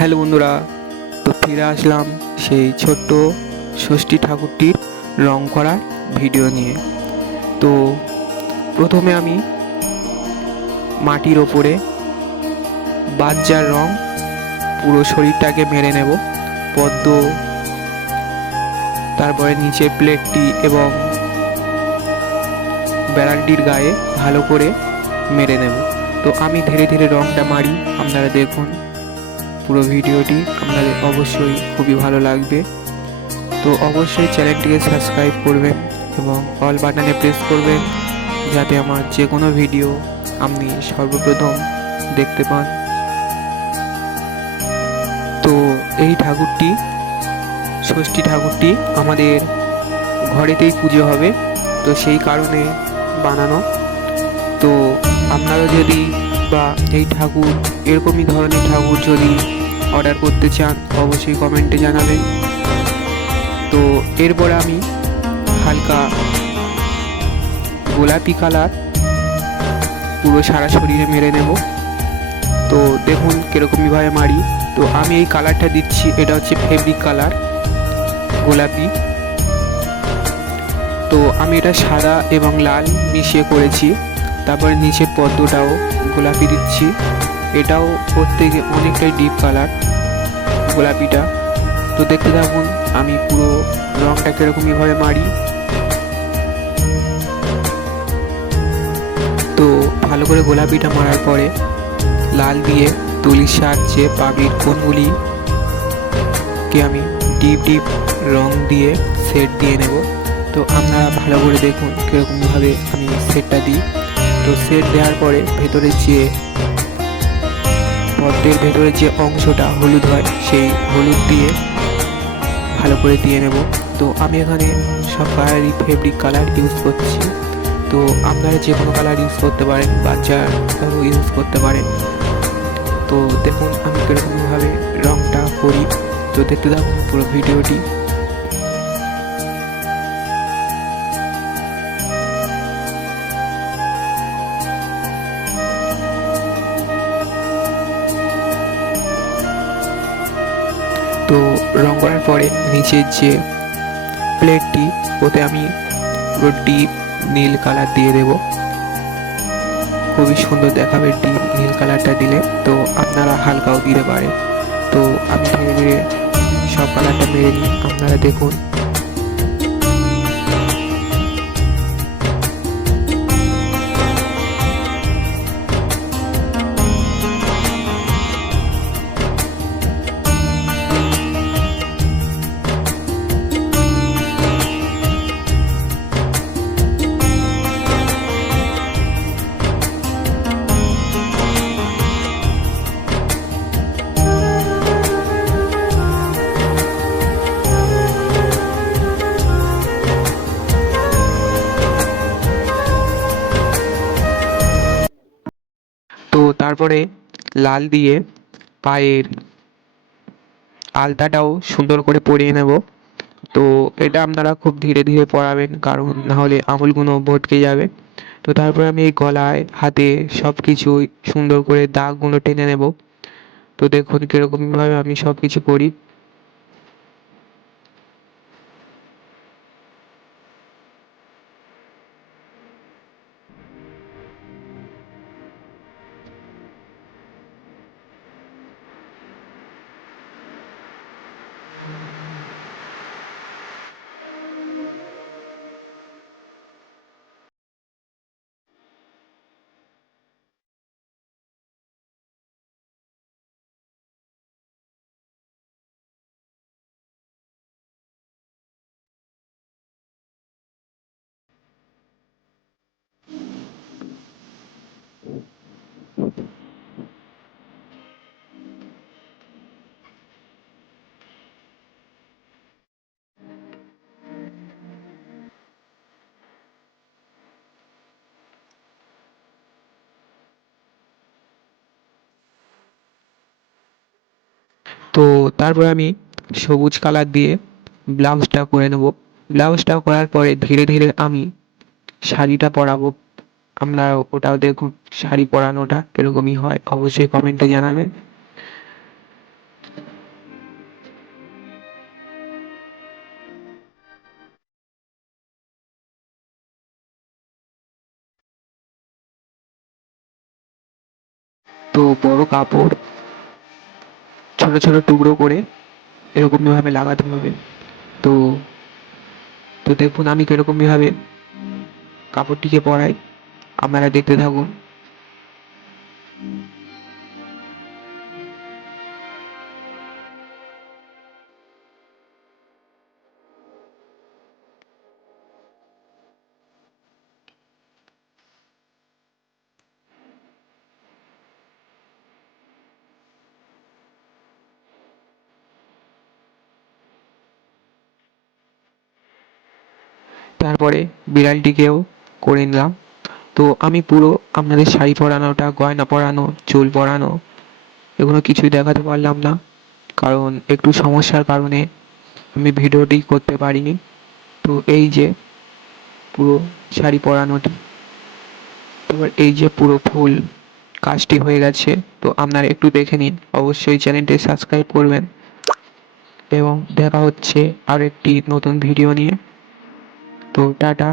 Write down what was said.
Hello বন্ধুরা, তো ফিরে আসলাম সেই ছোট্ট ষষ্ঠী ঠাকুরটির রং করার ভিডিও নিয়ে। তো প্রথমে আমি মাটির ওপরে বাচ্চার রং পুরো শরীরটাকে মেরে নেব, পদ্ম, তারপরে নিচের প্লেটটি এবং ব্যারালটির গায়ে ভালো করে মেরে নেব। তো আমি ধীরে ধীরে রংটা মারি, আপনারা দেখুন পুরো ভিডিওটি, আপনাদের অবশ্যই খুবই ভালো লাগবে। তো অবশ্যই চ্যানেলটিকে সাবস্ক্রাইব করবেন এবং অল বাটনে প্রেস করবেন, যাতে আমার যে কোনো ভিডিও আপনি সর্বপ্রথম দেখতে পান। তো এই ঠাকুরটি, ষষ্ঠী ঠাকুরটি আমাদের ঘরেতেই পুজো হবে, তো সেই কারণে বানানো। তো আপনারা যদি বা এই ঠাকুর, এরকমই ধরনের ঠাকুর যদি অর্ডার করতে চান, অবশ্যই কমেন্টে জানাবেন। তো এরপরে আমি হালকা গোলাপি কালার পুরো সারা শরীরে মেরে নেব। তো দেখুন কীরকমইভাবে মারি। তো আমি এই কালারটা দিচ্ছি, এটা হচ্ছে ফেব্রিক কালার গোলাপি। তো আমি এটা সাদা এবং লাল মিশিয়ে করেছি। তারপরে নিচের পদ্মটাও গোলাপি দিচ্ছি, এটাও প্রত্যেকে অনেকটাই ডিপ কালার গোলাপিটা। তো দেখতে থাকুন আমি পুরো রঙটা কীরকমইভাবে মারি। তো ভালো করে গোলাপিটা মারার পরে লাল দিয়ে তুলির সাহায্যে পাখির কোণগুলিকে আমি ডিপ ডিপ রং দিয়ে সেট দিয়ে নেব। তো আপনারা ভালো করে দেখুন কীরকমভাবে আমি সেটটা দিই। তো সেট দেওয়ার পরে ভেতরে যে পদ্মের ভেতরে যে অংশটা হলুদ হয়, সেই হলুদ দিয়ে ভালো করে দিয়ে নেব। তো আমি এখানে সব কালারই ফেব্রিক কালার ইউজ করছি। তো আপনারা যে কোনো কালার ইউজ করতে পারেন, বাচ্চার ইউজ করতে পারেন। তো দেখুন আমি কীরকমভাবে রঙটা করি। তো দেখতে থাকুন পুরো ভিডিওটি। তো রং করার পরে নিচের যে প্লেটটি, ওতে আমি পুরো ডিপ নীল কালার দিয়ে দেব, খুবই সুন্দর দেখাবে ডিপ নীল কালারটা দিলে। তো আপনারা হালকাও দিতে পারেন। তো আমি ধীরে ধীরে সব কালারটা মেরে নিই, আপনারা দেখুন। তো তারপরে লাল দিয়ে পায়ের আলতাটাও সুন্দর করে পরিয়ে নেব। তো এটা আপনারা খুব ধীরে ধীরে পরাবেন, কারণ নাহলে আঙুলগুলো ভটকে যাবে। তো তারপরে আমি এই গলায়, হাতে সব কিছুই সুন্দর করে দাগগুলো টেনে নেব। তো দেখুন কীরকমভাবে আমি সব কিছু করি। তো তারপরে আমি সবুজ কালার দিয়ে ব্লাউজটা করে নেব। ব্লাউজটা করার পরে ধীরে ধীরে আমি শাড়িটা পরাবো। আপনারা ওটাও দেখুন শাড়ি পরানোটা কীরকমই হয়, অবশ্যই কমেন্টে জানাবেন। তো বড় কাপড় ছোট ছোট টুকরো করে এরকমভাবে লাগাতে হবে। তো তো দেখুন আমি কীরকমভাবে কাপড়টিকে পরাই, আপনারা দেখতে থাকুন। তারপরে বিড়ালটিকেও করে নিলাম। তো আমি পুরো আপনাদের শাড়ি পরানোটা, গয়না পরানো, চুল পরানো এগুলো কিছুই দেখাতে পারলাম না, কারণ একটু সমস্যার কারণে আমি ভিডিওটি করতে পারিনি। তো এই যে পুরো শাড়ি পরানোটি, এবার এই যে পুরো ফুল কাজটি হয়ে গেছে। তো আপনারা একটু দেখে নিন, অবশ্যই চ্যানেলটি সাবস্ক্রাইব করবেন এবং দেখা হচ্ছে আর একটি নতুন ভিডিও নিয়ে। তো টাটা।